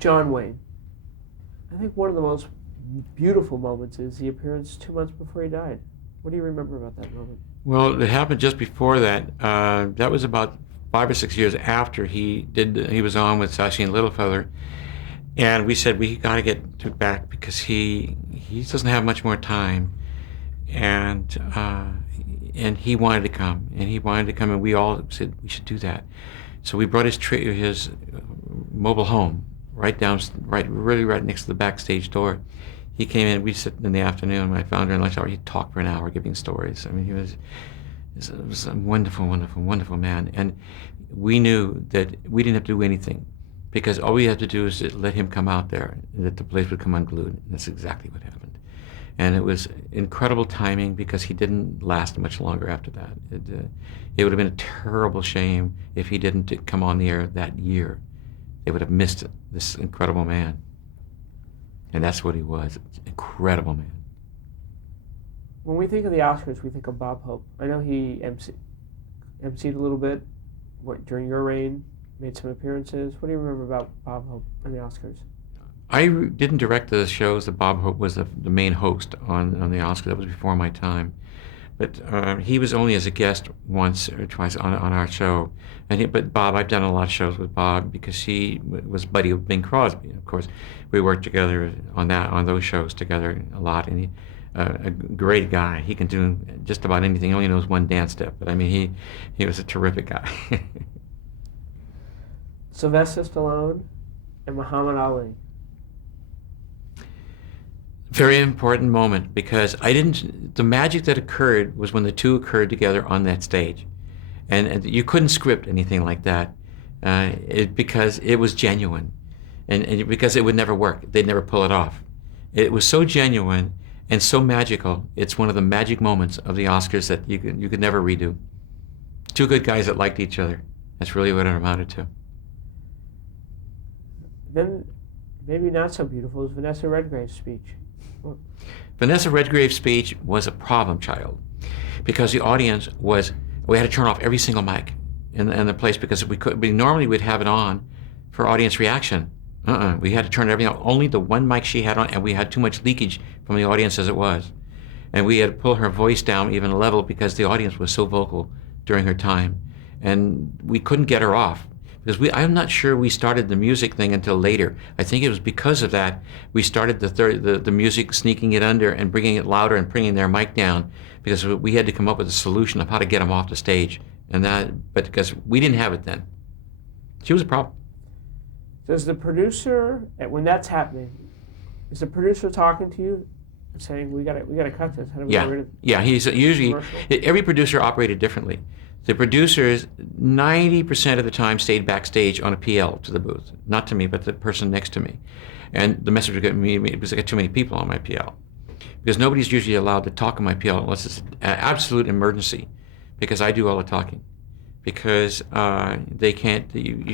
John Wayne. I think one of the most beautiful moments is the appearance 2 months before he died. What do you remember about that moment? Well, it happened just before that. That was about 5 or 6 years after he was on with Sashi and Littlefeather, and we said we got to get Duke back because he doesn't have much more time, and he wanted to come, and we all said we should do that. So we brought his mobile home really right next to the backstage door. He came in. We sit in the afternoon. I found her in lunch hour. He talked for an hour, giving stories. I mean, he was a wonderful, wonderful, wonderful man. And we knew that we didn't have to do anything, because all we had to do is let him come out there, and that the place would come unglued. And that's exactly what happened. And it was incredible timing, because he didn't last much longer after that. It would have been a terrible shame if he didn't come on the air that year. They would have missed it, this incredible man. And that's what he was, an incredible man. When we think of the Oscars, we think of Bob Hope. I know he emceed a little bit during your reign, made some appearances. What do you remember about Bob Hope and the Oscars? I didn't direct the shows that Bob Hope was the main host on the Oscars. That was before my time. But he was only as a guest once or twice on our show. But Bob, I've done a lot of shows with Bob because he was buddy of Bing Crosby. Of course, we worked together on those shows together a lot. And a great guy. He can do just about anything. He only knows one dance step. But I mean, he was a terrific guy. Sylvester Stallone and Muhammad Ali. Very important moment, because the magic that occurred was when the two occurred together on that stage. And you couldn't script anything like that because it was genuine, and because it would never work. They'd never pull it off. It was so genuine and so magical. It's one of the magic moments of the Oscars that you could never redo. Two good guys that liked each other. That's really what it amounted to. Then, maybe not so beautiful, is Vanessa Redgrave's speech. Vanessa Redgrave's speech was a problem child, because the audience we had to turn off every single mic in the place, because we normally would have it on for audience reaction. We had to turn everything off. Only the one mic she had on, and we had too much leakage from the audience as it was. And we had to pull her voice down even a level, because the audience was so vocal during her time. And we couldn't get her off. Because I'm not sure we started the music thing until later. I think it was because of that we started the music, sneaking it under and bringing it louder and bringing their mic down, because we had to come up with a solution of how to get them off the stage. But because we didn't have it then, she was a problem. Does the producer, when that's happening, is the producer talking to you and saying, "We got to cut this"? How do we get rid of Yeah. He's usually every producer operated differently. The producers 90% of the time stayed backstage on a PL to the booth, not to me, but the person next to me. And the message would get me because I got too many people on my PL. Because nobody's usually allowed to talk on my PL unless it's an absolute emergency, because I do all the talking. Because they can't,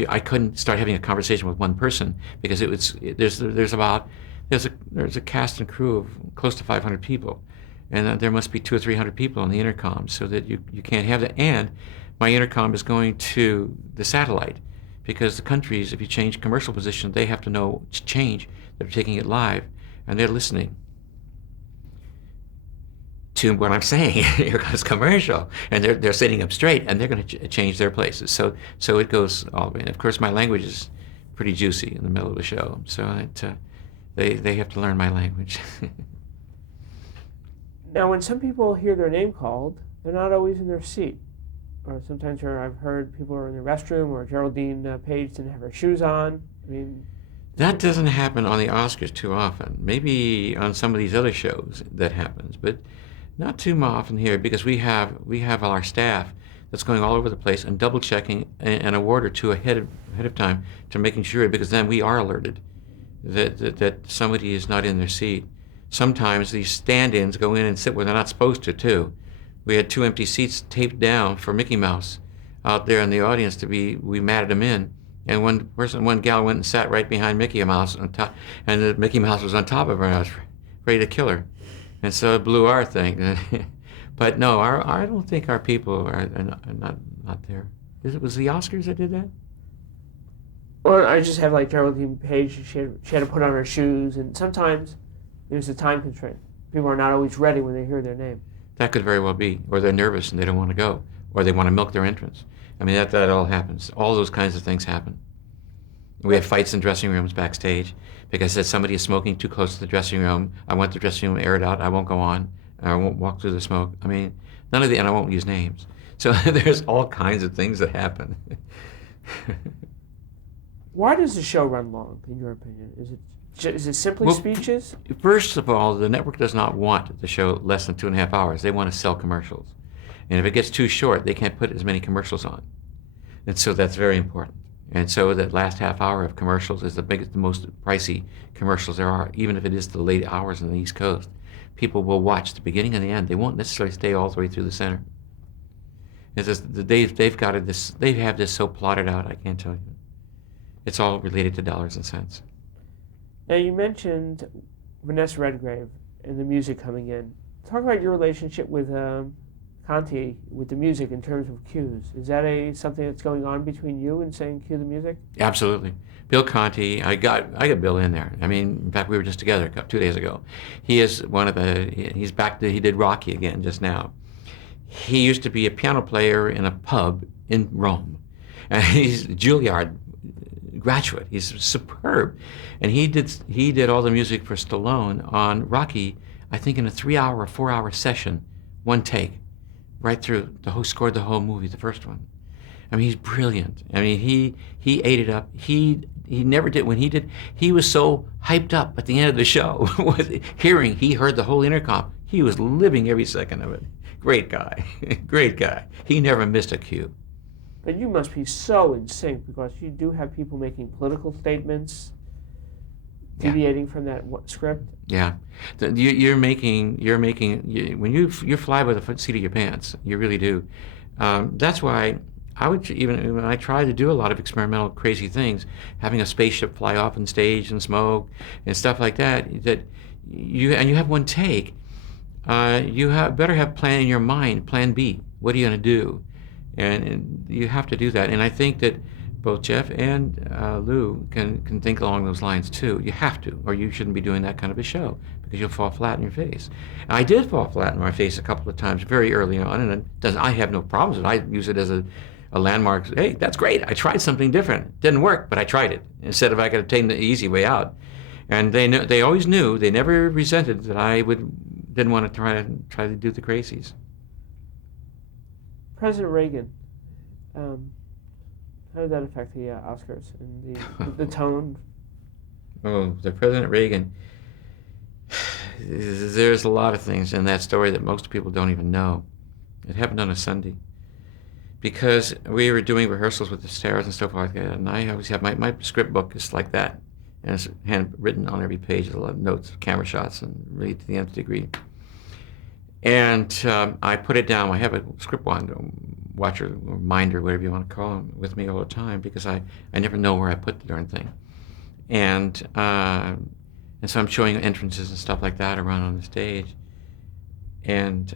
I couldn't start having a conversation with one person, because there's a cast and crew of close to 500 people. And there must be 200 or 300 people on the intercom, so that you can't have that. And my intercom is going to the satellite, because the countries, if you change commercial position, they have to know to change. They're taking it live, and they're listening to what I'm saying. Here comes commercial, and they're sitting up straight, and they're going to change their places. So it goes all the way. And of course, my language is pretty juicy in the middle of the show, so they have to learn my language. Now, when some people hear their name called, they're not always in their seat. Or sometimes I've heard people are in the restroom, or Geraldine Page didn't have her shoes on. I mean, that doesn't happen on the Oscars too often. Maybe on some of these other shows that happens, but not too often here, because we have our staff that's going all over the place and double checking an award or two ahead of time to making sure, because then we are alerted that somebody is not in their seat. Sometimes these stand-ins go in and sit where they're not supposed to, too. We had 2 empty seats taped down for Mickey Mouse out there in the audience we matted them in. And one gal went and sat right behind Mickey Mouse on top, and the Mickey Mouse was on top of her, and I was ready to kill her. And so it blew our thing. But no, I don't think our people are not there. Was the Oscars that did that? Or I just have like Geraldine Page. She had to put on her shoes, and sometimes there's a time constraint. People are not always ready when they hear their name. That could very well be. Or they're nervous and they don't want to go. Or they want to milk their entrance. I mean, that all happens. All those kinds of things happen. We have fights in dressing rooms backstage because if somebody is smoking too close to the dressing room, I want the dressing room aired out. I won't go on. I won't walk through the smoke. I mean, and I won't use names. So there's all kinds of things that happen. Why does the show run long, in your opinion? Is it simply speeches? First of all, the network does not want the show less than 2.5 hours. They want to sell commercials. And if it gets too short, they can't put as many commercials on. And so that's very important. And so that last half hour of commercials is the most pricey commercials there are, even if it is the late hours on the East Coast. People will watch the beginning and the end. They won't necessarily stay all the way through the center. It's just, they have this so plotted out, I can't tell you. It's all related to dollars and cents. Now, you mentioned Vanessa Redgrave and the music coming in. Talk about your relationship with Conti, with the music in terms of cues. Is that something that's going on between you and saying cue the music? Absolutely. Bill Conti, I got Bill in there. I mean, in fact, we were just together 2 days ago. He is he's back he did Rocky again just now. He used to be a piano player in a pub in Rome. And he's a Juilliard graduate. He's superb. And he did all the music for Stallone on Rocky, I think in a 3-hour or 4-hour session, one take, right through, scored the whole movie, the first one. I mean, he's brilliant. I mean, he ate it up. He never did, he was so hyped up at the end of the show with he heard the whole intercom. He was living every second of it. Great guy, great guy. He never missed a cue. But you must be so in sync because you do have people making political statements, deviating from that script. Yeah, you're making when you fly by the seat of your pants. You really do. That's why I would even when I try to do a lot of experimental crazy things, having a spaceship fly off on stage and smoke and stuff like that. That you have one take. You better have plan in your mind, plan B. What are you going to do? And you have to do that. And I think that both Jeff and Lou can think along those lines too. You have to, or you shouldn't be doing that kind of a show because you'll fall flat in your face. And I did fall flat in my face a couple of times very early on, and I have no problems with it. I use it as a landmark. Hey, that's great. I tried something different. Didn't work, but I tried it. Instead of I could have taken the easy way out. And they always knew. They never resented that I didn't want to try to do the crazies. President Reagan, how did that affect the Oscars and the tone? Oh, the President Reagan. There's a lot of things in that story that most people don't even know. It happened on a Sunday. Because we were doing rehearsals with the stars and stuff like that, and I always have my script book is like that. And it's handwritten on every page, a lot of notes, camera shots, and really to the nth degree. And I put it down. I have a script watcher, or minder, whatever you want to call them, with me all the time because I never know where I put the darn thing. And so I'm showing entrances and stuff like that around on the stage. And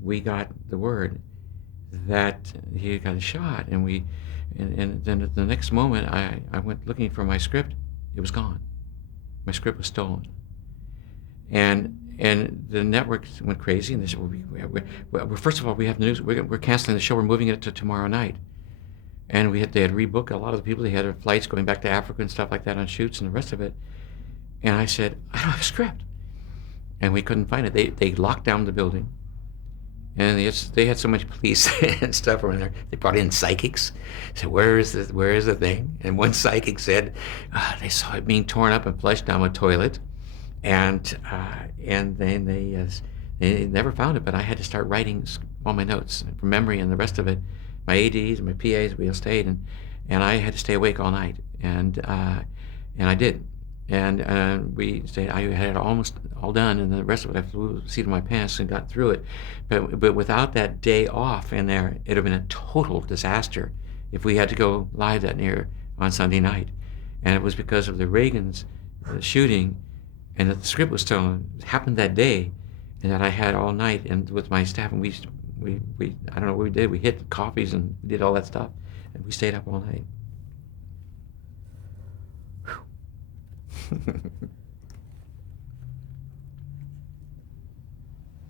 we got the word that he got a shot. And then at the next moment, I went looking for my script. It was gone. My script was stolen. And the network went crazy, and they said, well, first of all, we have news. We're canceling the show. We're moving it to tomorrow night. And they had rebooked a lot of the people. They had their flights going back to Africa and stuff like that on shoots and the rest of it. And I said, I don't have a script. And we couldn't find it. They locked down the building. And they had so much police and stuff around there. They brought in psychics. Said, where is the thing? And one psychic said, they saw it being torn up and flushed down a toilet. And then they never found it, but I had to start writing all my notes from memory and the rest of it. My ADs and my PAs, we all stayed, and I had to stay awake all night, and I did. And we stayed. I had it almost all done, and the rest of it I flew the seat of my pants and got through it. But without that day off in there, it'd have been a total disaster if we had to go live that near on Sunday night. And it was because of the Reagan's shooting. And that the script was stolen. It happened that day, and that I had all night and with my staff, and we I don't know what we did. We hit coffees and did all that stuff, and we stayed up all night.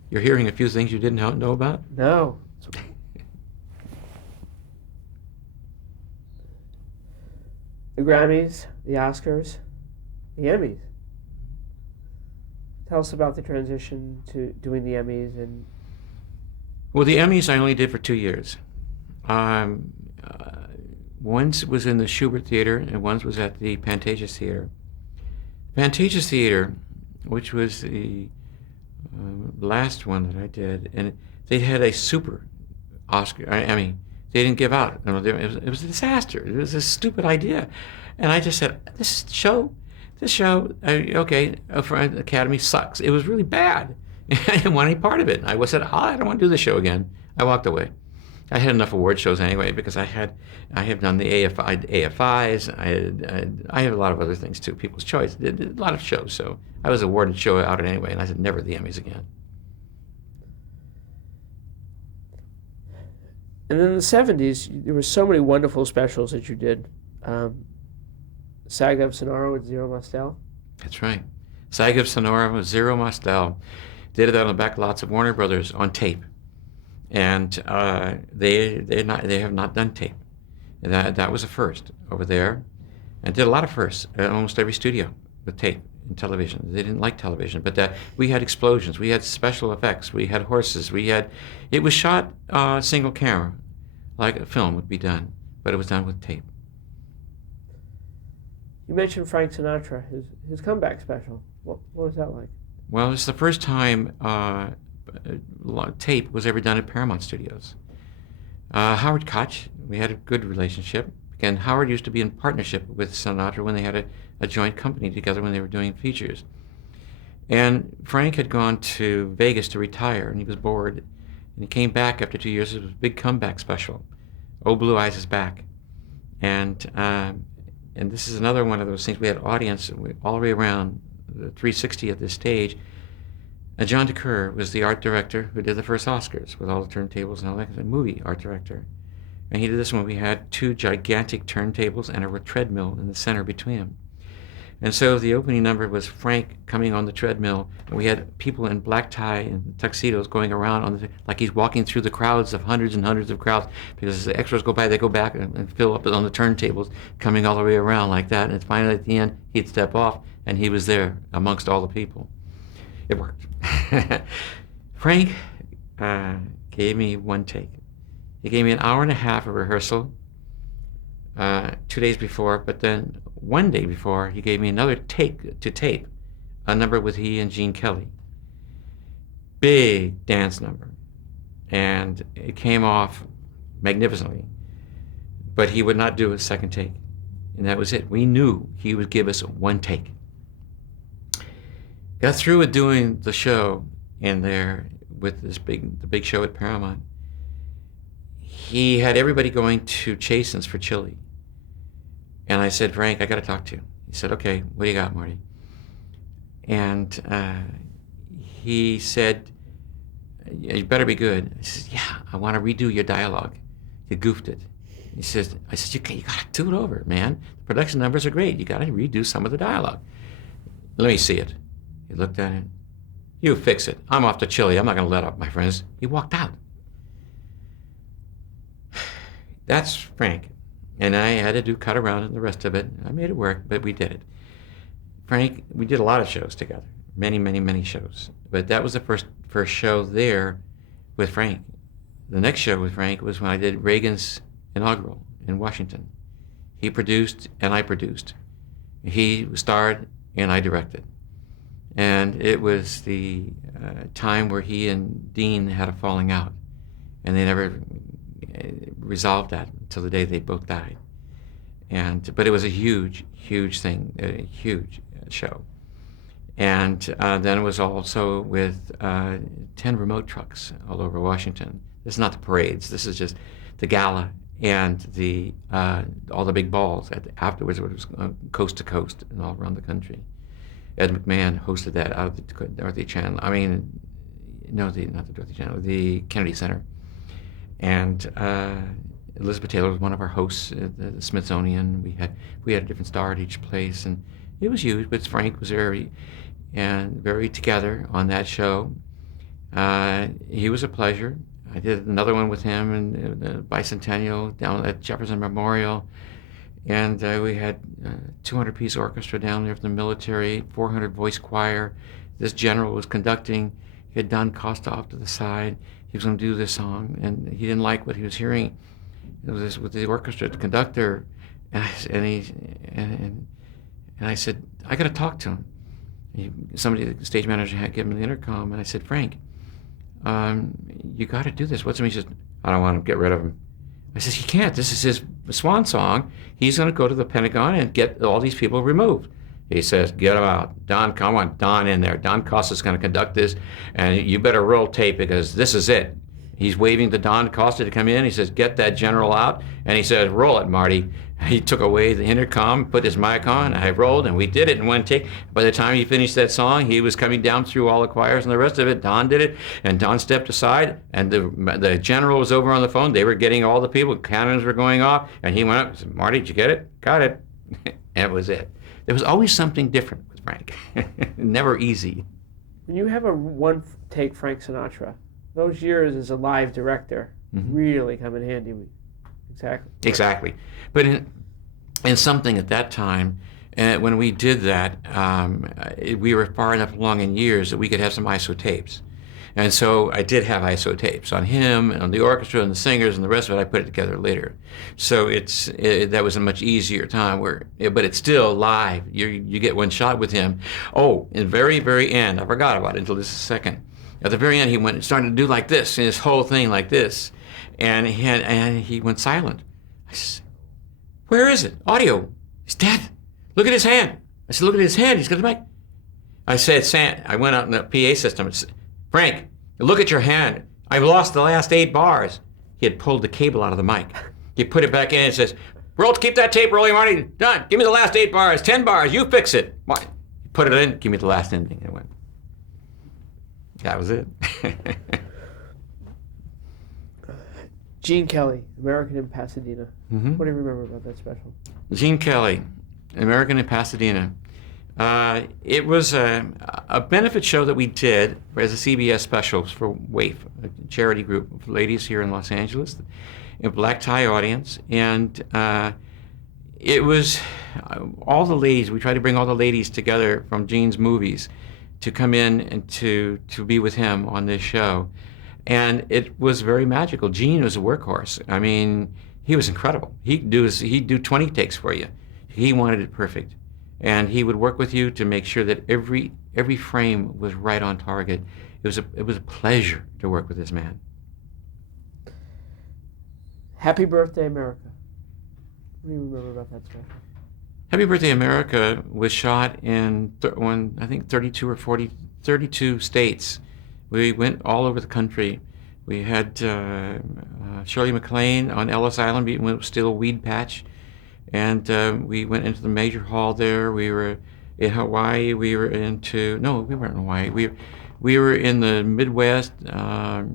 You're hearing a few things you didn't know about? No. The Grammys, the Oscars, the Emmys. Tell us about the transition to doing the Emmys and. Well, the Emmys I only did for 2 years. Um, once was in the Schubert Theater, and once was at the Pantages Theater. Pantages Theater, which was the last one that I did, and they had a super Oscar. I mean, they didn't give out. It was a disaster. It was a stupid idea, and I just said, "This show, okay, for Academy sucks." It was really bad. I didn't want any part of it. I said, I don't want to do the show again. I walked away. I had enough award shows anyway because I have done the AFIs. I have a lot of other things too. People's Choice, did a lot of shows. So I was awarded show out anyway, and I said never the Emmys again. And then in the 70s, there were so many wonderful specials that you did. Saga of Sonora with Zero Mostel. That's right. Saga of Sonora with Zero Mostel. Did that on the back lots of Warner Brothers on tape. And they have not done tape. That was a first over there. And did a lot of firsts at almost every studio with tape and television. They didn't like television, but we had explosions, we had special effects, we had horses, it was shot single camera, like a film would be done, but it was done with tape. You mentioned Frank Sinatra, his comeback special. What was that like? Well, it's the first time tape was ever done at Paramount Studios. Howard Koch, we had a good relationship. Again, Howard used to be in partnership with Sinatra when they had a joint company together when they were doing features. And Frank had gone to Vegas to retire, and he was bored. And he came back after 2 years. It was a big comeback special. Oh, Blue Eyes is back. And this is another one of those things. We had audience all the way around the 360 at this stage. And John DeCurr was the art director who did the first Oscars with all the turntables and all that, the movie art director. And he did this one. We had 2 gigantic turntables and a treadmill in the center between them. And so the opening number was Frank coming on the treadmill, and we had people in black tie and tuxedos going around like he's walking through the crowds of hundreds and hundreds of crowds, because as the extras go by, they go back and fill up on the turntables, coming all the way around like that. And finally at the end, he'd step off, and he was there amongst all the people. It worked. Frank gave me one take. He gave me an hour and a half of rehearsal 2 days before, but then 1 day before, he gave me another take to tape, a number with he and Gene Kelly. Big dance number. And it came off magnificently. But he would not do a second take. And that was it. We knew he would give us one take. Got through with doing the show in there with the big show at Paramount. He had everybody going to Chasen's for chili. And I said, Frank, I got to talk to you. He said, okay, what do you got, Marty? And he said, you better be good. I said, yeah, I want to redo your dialogue. You goofed it. I said, you got to do it over, man. The production numbers are great. You got to redo some of the dialogue. Let me see it. He looked at it. You fix it. I'm off to chili. I'm not going to let up, my friends. He walked out. That's Frank. And I had to do cut around and the rest of it. I made it work, but we did it. Frank, we did a lot of shows together. Many, many, many shows. But that was the first show there with Frank. The next show with Frank was when I did Reagan's inaugural in Washington. He produced and I produced. He starred and I directed. And it was the time where he and Dean had a falling out. And they never resolved that until the day they both died. But it was a huge, huge thing, a huge show. And then it was also with 10 remote trucks all over Washington. This is not the parades. This is just the gala and the all the big balls. Afterwards, it was coast to coast and all around the country. Ed McMahon hosted that out of the Dorothy Channel. I mean, no, not the Dorothy Channel, the Kennedy Center. And Elizabeth Taylor was one of our hosts at the Smithsonian. We had a different star at each place, and it was huge, but Frank was very together on that show. He was a pleasure. I did another one with him in the Bicentennial down at Jefferson Memorial, and we had 200-piece orchestra down there from the military, 400-voice choir. This general was conducting. He had Don Costa off to the side. He was going to do this song, and he didn't like what he was hearing. It was this, with the orchestra, the conductor, and I said, I got to talk to him. Somebody, the stage manager, had given him the intercom, and I said, Frank, you got to do this. What's him? He says, I don't want to get rid of him. I said, he can't. This is his swan song. He's going to go to the Pentagon and get all these people removed. He says, get him out. Don, come on, Don in there. Don Costa's going to conduct this, and you better roll tape because this is it. He's waving to Don Costa to come in. He says, get that general out. And he says, roll it, Marty. He took away the intercom, put his mic on, I rolled, and we did it in one take. By the time he finished that song, he was coming down through all the choirs and the rest of it. Don did it, and Don stepped aside, and the general was over on the phone. They were getting all the people. Cannons were going off, and he went up and said, Marty, did you get it? Got it. And it was it. There was always something different with Frank. Never easy. When you have a one-take Frank Sinatra, those years as a live director really come in handy. Exactly. But in something at that time, when we did that, we were far enough along in years that we could have some ISO tapes. And so I did have ISO tapes on him and on the orchestra and the singers and the rest of it. I put it together later. So that was a much easier time but it's still live. You get one shot with him. Oh, in the very, very end, I forgot about it until this second. At the very end, he went and started to do like this, and his whole thing like this. And he went silent. I said, where is it? Audio. He's dead. Look at his hand. I said, look at his hand. He's got the mic. I said, I went out in the PA system and said, Frank, look at your hand. I've lost the last 8 bars. He had pulled the cable out of the mic. He put it back in and says, keep that tape rolling, Marty. Done. Give me the last 8 bars, 10 bars. You fix it. Marty. He put it in. Give me the last ending. And it went. That was it. Gene Kelly, American in Pasadena. What do you remember about that special? Gene Kelly, American in Pasadena. It was a benefit show that we did as a CBS special for WAIF, a charity group of ladies here in Los Angeles, a black tie audience. And it was all the ladies, we tried to bring all the ladies together from Gene's movies to come in and to be with him on this show. And it was very magical. Gene was a workhorse. I mean, he was incredible. He'd do 20 takes for you. He wanted it perfect. And he would work with you to make sure that every frame was right on target. It was a pleasure to work with this man. Happy Birthday, America. What do you remember about that special? Happy Birthday, America was shot in 32 states. We went all over the country. We had Shirley MacLaine on Ellis Island, it was still a weed patch. And we went into the major hall there. We were in Hawaii. We weren't in Hawaii. We were in the Midwest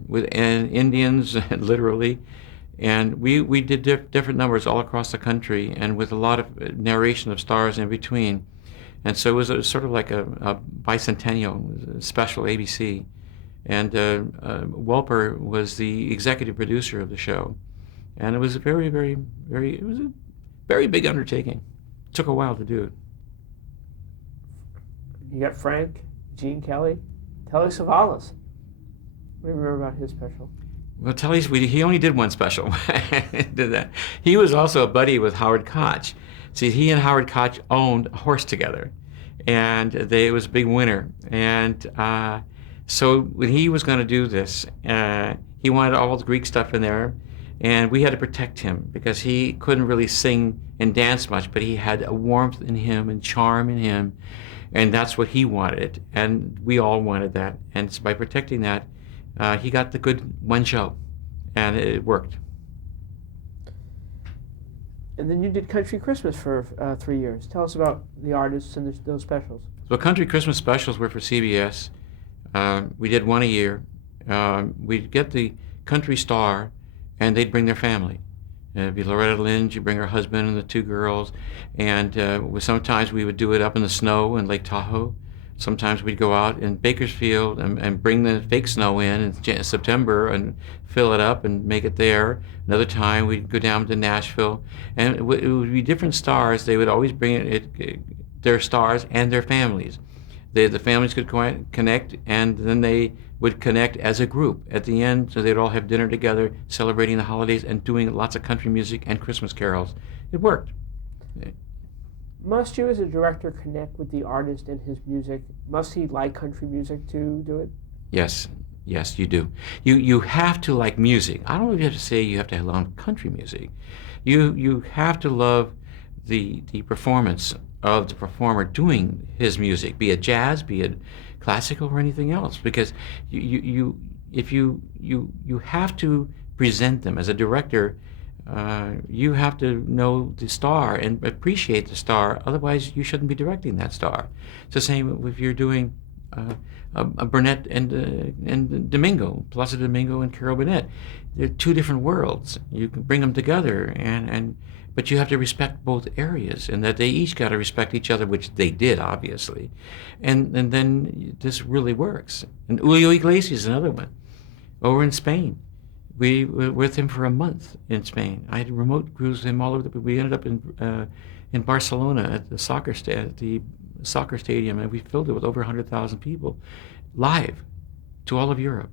with Indians, literally. And we did different numbers all across the country and with a lot of narration of stars in between. And so it was sort of like a bicentennial special ABC. And Welper was the executive producer of the show. And it was a very, very, it was a very big undertaking. It took a while to do it. You got Frank, Gene Kelly, Telly Savalas. What do you remember about his special? Well, Telly's, he only did one special. Did that. He was also a buddy with Howard Koch. See, he and Howard Koch owned a horse together, and it was a big winner. And so when he was going to do this, he wanted all the Greek stuff in there, and we had to protect him because he couldn't really sing and dance much, but he had a warmth in him and charm in him, and that's what he wanted, and we all wanted that. And so by protecting that, he got the good one show, and it worked. And then you did Country Christmas for 3 years. Tell us about the artists and those specials. So Country Christmas specials were for CBS. We did one a year. We'd get the country star, and they'd bring their family. It'd be Loretta Lynn. She'd bring her husband and the two girls, and sometimes we would do it up in the snow in Lake Tahoe. Sometimes we'd go out in Bakersfield and bring the fake snow in September and fill it up and make it there. Another time we'd go down to Nashville, and it would be different stars. They would always bring their stars and their families. The families could connect, and then they would connect as a group at the end, so they'd all have dinner together, celebrating the holidays and doing lots of country music and Christmas carols. It worked. Must you, as a director, connect with the artist and his music? Must he like country music to do it? Yes, you do. You have to like music. I don't know if you have to say you have to love country music. You have to love the performance of the performer doing his music, be it jazz, be it classical, or anything else, because you have to present them as a director. You have to know the star and appreciate the star. Otherwise, you shouldn't be directing that star. It's the same if you're doing a Burnett and Domingo, Placido Domingo and Carol Burnett. They're two different worlds. You can bring them together, but you have to respect both areas, and that they each got to respect each other, which they did, obviously. And then this really works. And Julio Iglesias is another one. Over in Spain, we were with him for a month in Spain. I had remote crews with him all over we ended up in Barcelona at the soccer stadium, and we filled it with over 100,000 people, live, to all of Europe.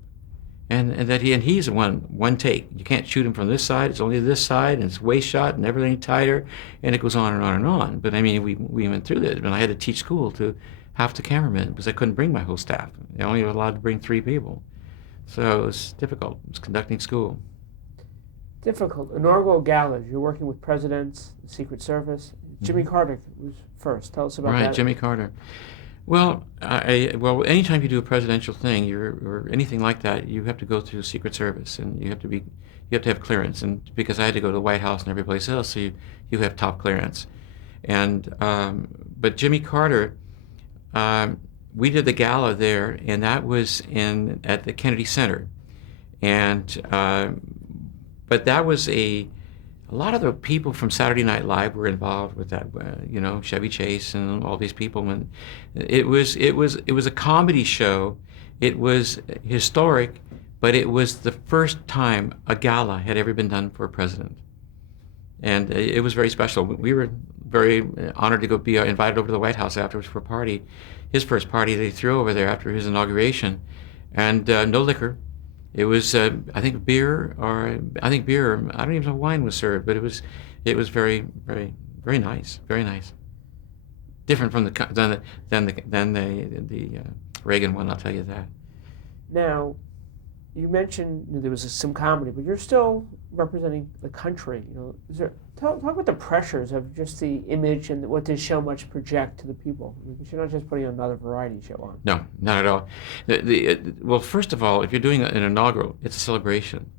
And he's one take. You can't shoot him from this side. It's only this side, and it's waist shot, and everything tighter, and it goes on and on and on. But I mean, we went through this, and I had to teach school to half the cameramen because I couldn't bring my whole staff. I only was allowed to bring 3 people, so it was difficult. It was conducting school. Difficult. Inaugural galas. You're working with presidents, the Secret Service. Jimmy Carter was first. Tell us about that. Right, Jimmy Carter. Well, anytime you do a presidential thing, or anything like that, you have to go through Secret Service, and you have to have clearance. And because I had to go to the White House and every place else, so you have top clearance. And but Jimmy Carter, we did the gala there, and that was at the Kennedy Center, and but that was a lot of the people from Saturday Night Live were involved with that, Chevy Chase and all these people, and it was a comedy show. It was historic, but it was the first time a gala had ever been done for a president, and it was very special. We were very honored to go be invited over to the White House afterwards for a party, his first party they threw over there after his inauguration, and no liquor. It was, I think beer. I don't even know if wine was served, but it was very, very, very nice, very nice. Different from the Reagan one, I'll tell you that. Now, you mentioned there was some comedy, but you're still representing the country. Talk about the pressures of just the image and what this show must project to the people. Because you're not just putting another variety show on. No, not at all. Well, first of all, if you're doing an inaugural, it's a celebration.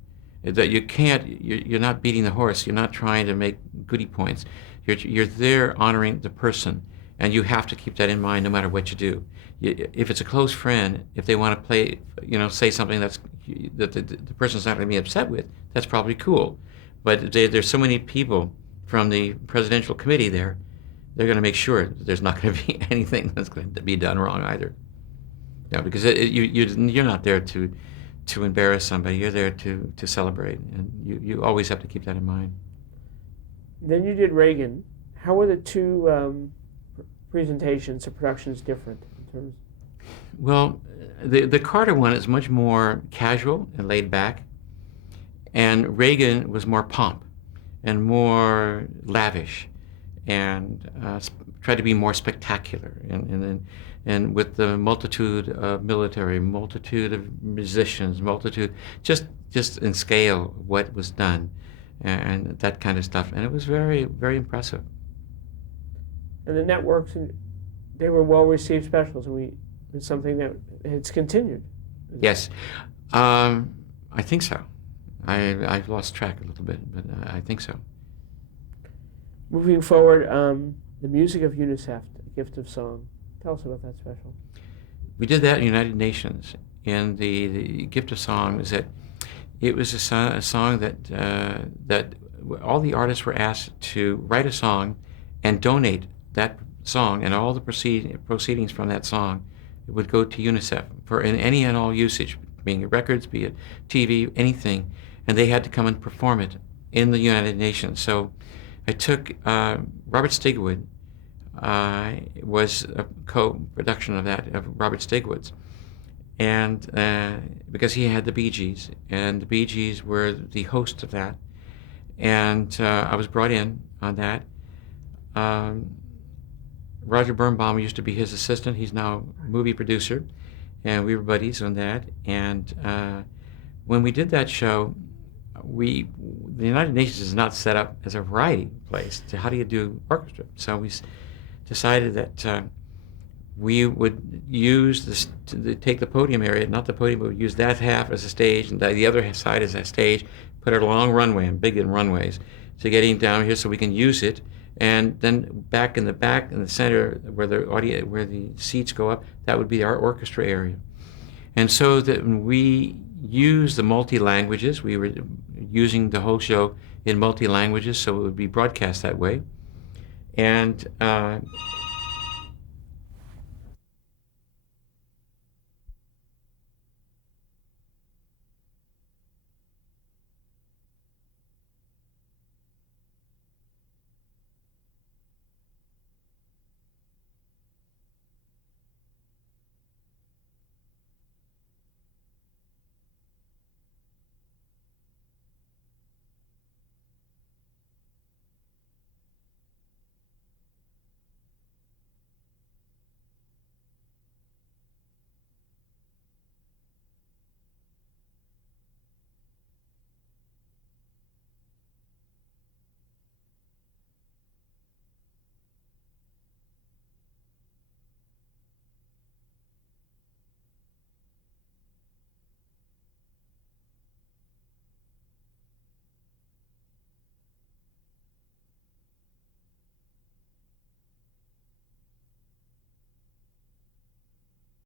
That you're not beating the horse. You're not trying to make goody points. You're there honoring the person, and you have to keep that in mind no matter what you do. If it's a close friend, if they want to play, say something that the person's not going to be upset with, that's probably cool. But there's so many people from the presidential committee there, they're going to make sure that there's not going to be anything that's going to be done wrong either. Because you're not there to embarrass somebody. You're there to celebrate, and you always have to keep that in mind. Then you did Reagan. How were the two presentations or productions different in terms? Well, the Carter one is much more casual and laid back, and Reagan was more pomp and more lavish, and tried to be more spectacular, and with the multitude of military, multitude of musicians, just in scale what was done, and that kind of stuff, and it was very, very impressive. And the networks, they were well-received specials, and it's something that it's continued. Yes, I think so. I've lost track a little bit, but I think so. Moving forward, the music of UNICEF, A Gift of Song. Tell us about that special. We did that in the United Nations, and the Gift of Song was that it was a song that all the artists were asked to write a song and donate that song, and all the proceedings from that song would go to UNICEF for any and all usage, being it records, be it TV, anything, and they had to come and perform it in the United Nations. So I took Robert Stigwood, was a co-production of that, of Robert Stigwood's, and because he had the Bee Gees, and the Bee Gees were the host of that, and I was brought in on that. Roger Birnbaum used to be his assistant. He's now a movie producer, and we were buddies on that. And when we did that show, the United Nations is not set up as a variety place. So how do you do orchestra? So we decided that we would use this, take the podium area, not the podium, but we'd use that half as a stage, and the other side as a stage, put a long runway, and big in runways, to get him down here so we can use it. And then back in the center where the seats go up, that would be our orchestra area. And so that when we use the multi-languages, we were using the whole show in multi-languages, so it would be broadcast that way. And